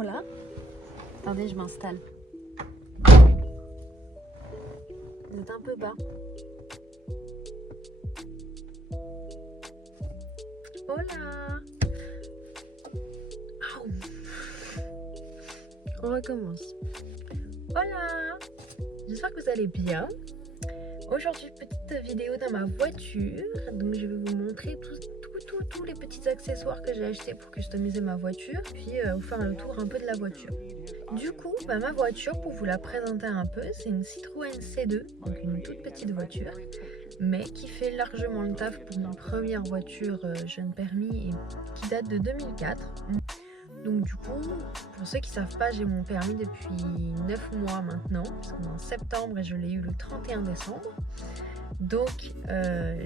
Hola. Attendez, je m'installe. Vous êtes un peu bas. Hola. Aouh. On recommence. Hola. J'espère que vous allez bien. Aujourd'hui, petite vidéo dans ma voiture. Donc, je vais vous montrer tous les petits accessoires que j'ai achetés pour customiser ma voiture. Puis, vous faire le tour un peu de la voiture. Du coup, ma voiture, pour vous la présenter un peu, c'est une Citroën C2, donc une toute petite voiture, mais qui fait largement le taf pour une première voiture jeune permis et qui date de 2004. Donc du coup, pour ceux qui ne savent pas, j'ai mon permis depuis 9 mois maintenant, parce qu'on est en septembre et je l'ai eu le 31 décembre. Donc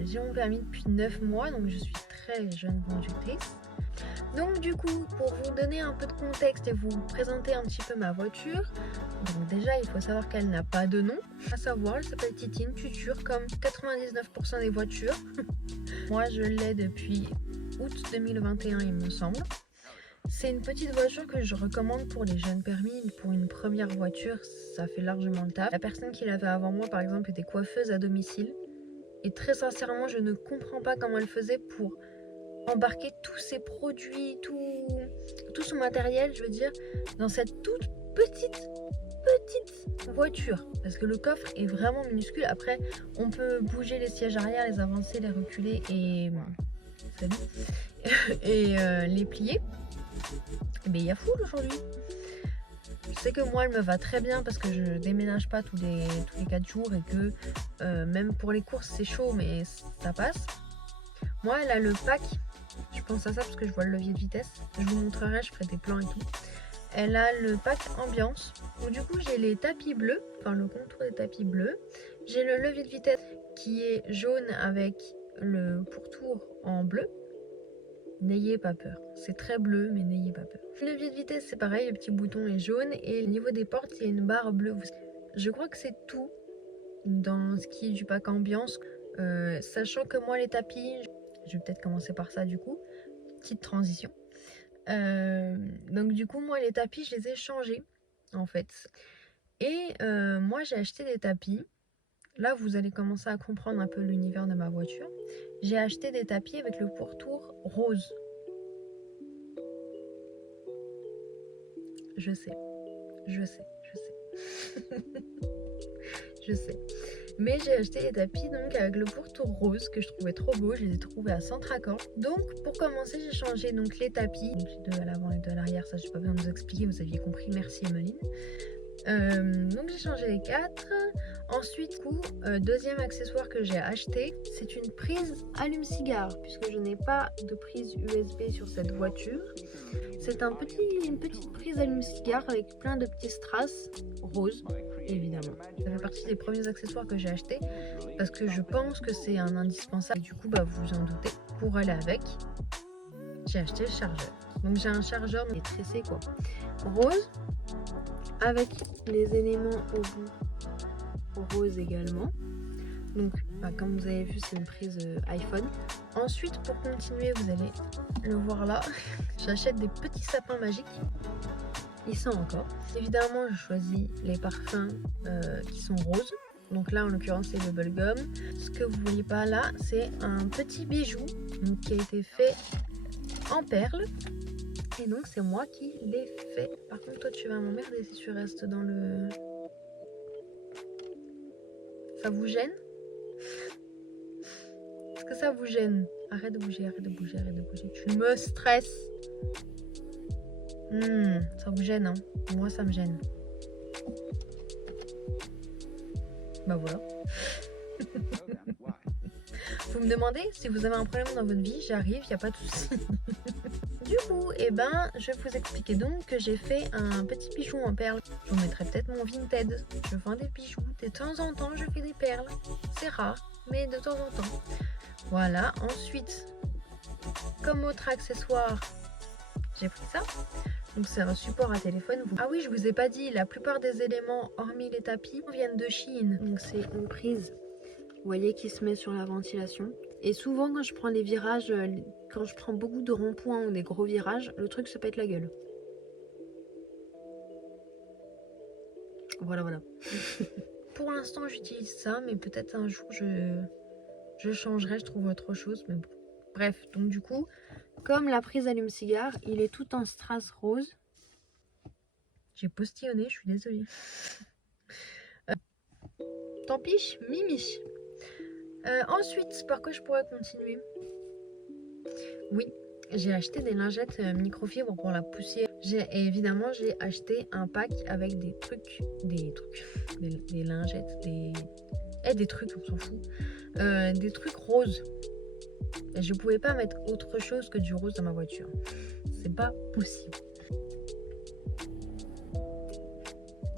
j'ai mon permis depuis 9 mois, donc je suis très jeune conductrice. Donc du coup, pour vous donner un peu de contexte et vous présenter un petit peu ma voiture, donc déjà il faut savoir qu'elle n'a pas de nom, à savoir elle s'appelle Titine Tuture comme 99% des voitures. Moi je l'ai depuis août 2021 il me semble. C'est une petite voiture que je recommande pour les jeunes permis, pour une première voiture ça fait largement le taf. La personne qui l'avait avant moi par exemple était coiffeuse à domicile et très sincèrement je ne comprends pas comment elle faisait pour embarquer tous ses produits, tout son matériel, je veux dire, dans cette toute petite voiture. Parce que le coffre est vraiment minuscule. Après, on peut bouger les sièges arrière, les avancer, les reculer et... Salut. Et les plier. Mais il y a full aujourd'hui. Je sais que moi, elle me va très bien parce que je déménage pas tous les 4 jours et que même pour les courses, c'est chaud, mais ça passe. Moi, elle a le pack. Je pense à ça parce que je vois le levier de vitesse. Je vous montrerai, je ferai des plans et tout. Elle a le pack ambiance. Donc du coup, j'ai les tapis bleus, enfin le contour des tapis bleus. J'ai le levier de vitesse qui est jaune avec le pourtour en bleu. N'ayez pas peur. C'est très bleu, mais n'ayez pas peur. Le levier de vitesse, c'est pareil, le petit bouton est jaune. Et au niveau des portes, il y a une barre bleue. Je crois que c'est tout dans ce qui est du pack ambiance. Sachant que moi, les tapis... Je vais peut-être commencer par ça du coup, petite transition. Donc du coup moi les tapis je les ai changés en fait. Et moi j'ai acheté des tapis. Là vous allez commencer à comprendre un peu l'univers de ma voiture. J'ai acheté des tapis avec le pourtour rose. Je sais. Je sais. Mais j'ai acheté les tapis donc avec le pourtour rose que je trouvais trop beau. Je les ai trouvés à Centracor. Donc pour commencer j'ai changé donc les tapis. Donc les deux à l'avant et deux à l'arrière. Ça j'ai pas besoin de vous expliquer, vous aviez compris. Merci Emeline. Donc j'ai changé les 4. Ensuite deuxième accessoire que j'ai acheté, c'est une prise allume-cigare puisque je n'ai pas de prise USB sur cette voiture. C'est une petite prise allume-cigare avec plein de petits strass roses, évidemment. Ça fait partie des premiers accessoires que j'ai acheté parce que je pense que c'est un indispensable. Et du coup, vous vous en doutez, pour aller avec, j'ai acheté le chargeur. Donc j'ai un chargeur mais tressé quoi, rose, avec les éléments au bout rose également. Donc comme vous avez vu, c'est une prise iPhone. Ensuite, pour continuer, vous allez le voir là, j'achète des petits sapins magiques. Ils sont encore. Évidemment, je choisis les parfums qui sont roses. Donc là, en l'occurrence, c'est le Bubblegum. Ce que vous voyez pas là, c'est un petit bijou donc, qui a été fait en perles. Et donc, c'est moi qui l'ai fait. Par contre, toi, tu vas m'emmerder si tu restes dans le... Ça vous gêne? Est-ce que ça vous gêne? Arrête de bouger, arrête de bouger, arrête de bouger. Tu me stresses. Ça vous gêne, hein? Moi, ça me gêne. Bah voilà. Vous me demandez si vous avez un problème dans votre vie, j'arrive, il n'y a pas de souci. Du coup, je vais vous expliquer donc que j'ai fait un petit bijou en perles. Je vous mettrai peut-être mon Vinted. Je vends des bijoux. De temps en temps, je fais des perles. C'est rare, mais de temps en temps. Voilà. Ensuite, comme autre accessoire, j'ai pris ça. Donc c'est un support à téléphone. Ah oui, je vous ai pas dit, la plupart des éléments, hormis les tapis, viennent de Chine. Donc c'est une prise, vous voyez, qui se met sur la ventilation. Et souvent quand je prends les virages, quand je prends beaucoup de ronds-points ou des gros virages, le truc se pète la gueule. Voilà. Pour l'instant, j'utilise ça, mais peut-être un jour, je changerai, je trouve autre chose. Mais bon. Bref, donc du coup, comme la prise allume-cigare, il est tout en strass rose. J'ai postillonné, je suis désolée. Tant pis, mimi. Ensuite, par quoi je pourrais continuer? Oui, j'ai acheté des lingettes microfibres pour la poussière. Et évidemment, j'ai acheté un pack avec des lingettes, des trucs, on s'en fout. Des trucs roses. Et je pouvais pas mettre autre chose que du rose dans ma voiture. C'est pas possible.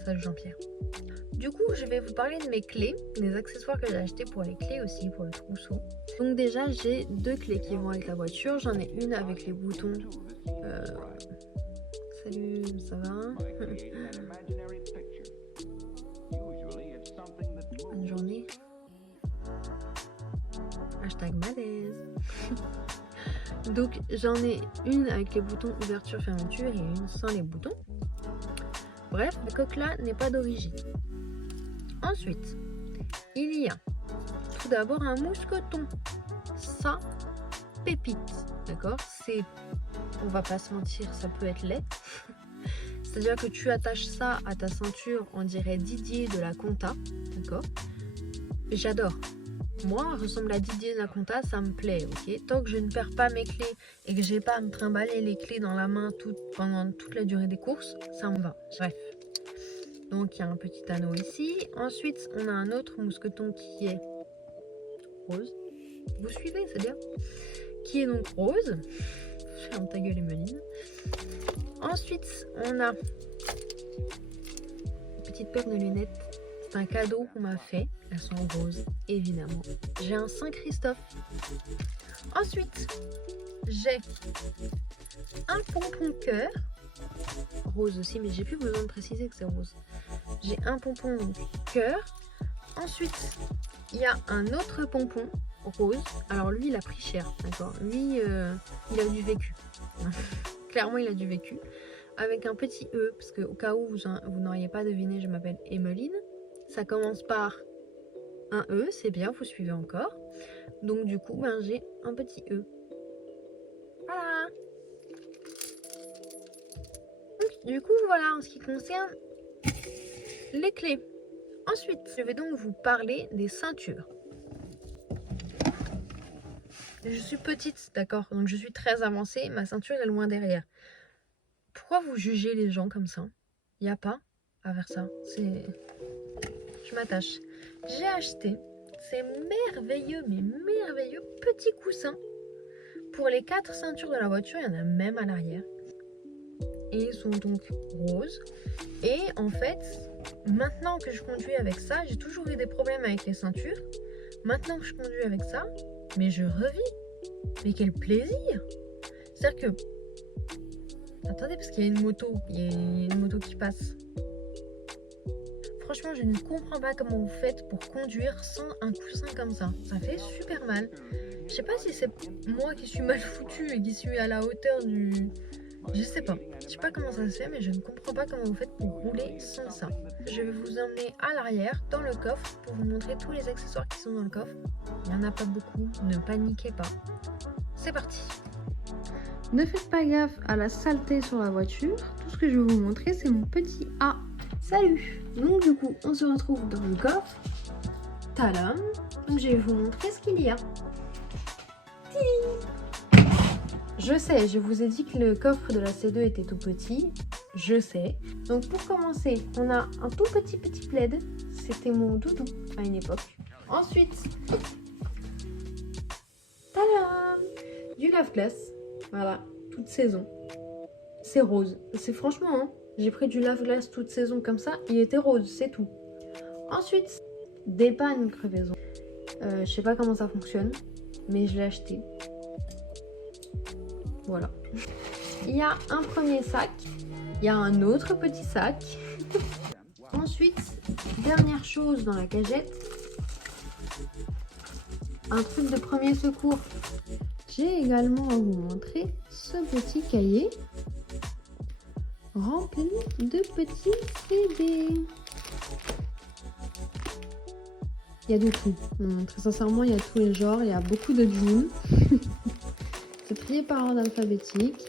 Salut Jean-Pierre. Du coup, je vais vous parler de mes clés, des accessoires que j'ai achetés pour les clés aussi, pour le trousseau. Donc déjà, j'ai 2 clés qui vont avec la voiture. J'en ai une avec les boutons. Salut, ça va? Bonne journée. Hashtag malaise. Donc j'en ai une avec les boutons ouverture fermeture et une sans les boutons. Bref, la coque là n'est pas d'origine. Ensuite, il y a tout d'abord un mousqueton. Ça, pépite, d'accord? C'est, on va pas se mentir, ça peut être laid. C'est-à-dire que tu attaches ça à ta ceinture, on dirait Didier de la Conta, d'accord? J'adore. Moi, ressemble à Didier de la Conta, ça me plaît, ok? Tant que je ne perds pas mes clés et que j'ai pas à me trimballer les clés dans la main pendant toute la durée des courses, ça me va. Bref. Donc, il y a un petit anneau ici. Ensuite, on a un autre mousqueton qui est rose. Vous suivez, c'est bien? Qui est donc rose. Ferme ta gueule, Emeline. Ensuite, on a une petite paire de lunettes. C'est un cadeau qu'on m'a fait. Elles sont roses, évidemment. J'ai un Saint-Christophe. Ensuite, j'ai un pompon cœur. Rose aussi, mais j'ai plus besoin de préciser que c'est rose. J'ai un pompon cœur. Ensuite, il y a un autre pompon rose. Alors lui, il a pris cher, d'accord? Lui, il a du vécu. Clairement, il a du vécu. Avec un petit E, parce que au cas où vous n'auriez pas deviné, je m'appelle Emeline. Ça commence par un E, c'est bien, vous suivez encore. Donc du coup, ben, j'ai un petit E. Voilà. Donc, du coup, voilà en ce qui concerne les clés. Ensuite, je vais donc vous parler des ceintures. Je suis petite, d'accord? Donc je suis très avancée. Ma ceinture est loin derrière. Pourquoi vous jugez les gens comme ça? Il n'y a pas à faire ça. Je m'attache. J'ai acheté ces merveilleux, mais merveilleux petits coussins. Pour les 4 ceintures de la voiture, il y en a même à l'arrière. Et ils sont donc roses. Et en fait, maintenant que je conduis avec ça, j'ai toujours eu des problèmes avec les ceintures. Maintenant que je conduis avec ça, mais je revis. Mais quel plaisir! C'est-à-dire que... Attendez, parce qu'il y a une moto. Il y a une moto qui passe. Franchement, je ne comprends pas comment vous faites pour conduire sans un coussin comme ça. Ça fait super mal. Je sais pas si c'est moi qui suis mal foutue et qui suis à la hauteur du... Je sais pas. Je sais pas comment ça se fait, mais je ne comprends pas comment vous faites pour rouler sans ça. Je vais vous emmener à l'arrière, dans le coffre, pour vous montrer tous les accessoires qui sont dans le coffre. Il n'y en a pas beaucoup, ne paniquez pas. C'est parti. Ne faites pas gaffe à la saleté sur la voiture. Tout ce que je vais vous montrer, c'est mon petit A. Salut! Donc du coup, on se retrouve dans le coffre. Tadam! Donc je vais vous montrer ce qu'il y a. Je sais, je vous ai dit que le coffre de la C2 était tout petit. Je sais. Donc pour commencer, on a un tout petit plaid. C'était mon doudou à une époque. Ensuite, tadam! Du lave-glace. Voilà, toute saison. C'est rose. C'est franchement, hein, j'ai pris du lave-glace toute saison comme ça. Il était rose, c'est tout. Ensuite, des pannes crevaison. Je sais pas comment ça fonctionne, mais je l'ai acheté. Voilà. Il y a un premier sac. Il y a un autre petit sac. Ensuite, dernière chose dans la cagette. Un truc de premier secours. J'ai également à vous montrer ce petit cahier. rempli de petits CD. Il y a de tout. Très sincèrement, il y a tous les genres. Il y a beaucoup de jeans. C'est trié par ordre alphabétique.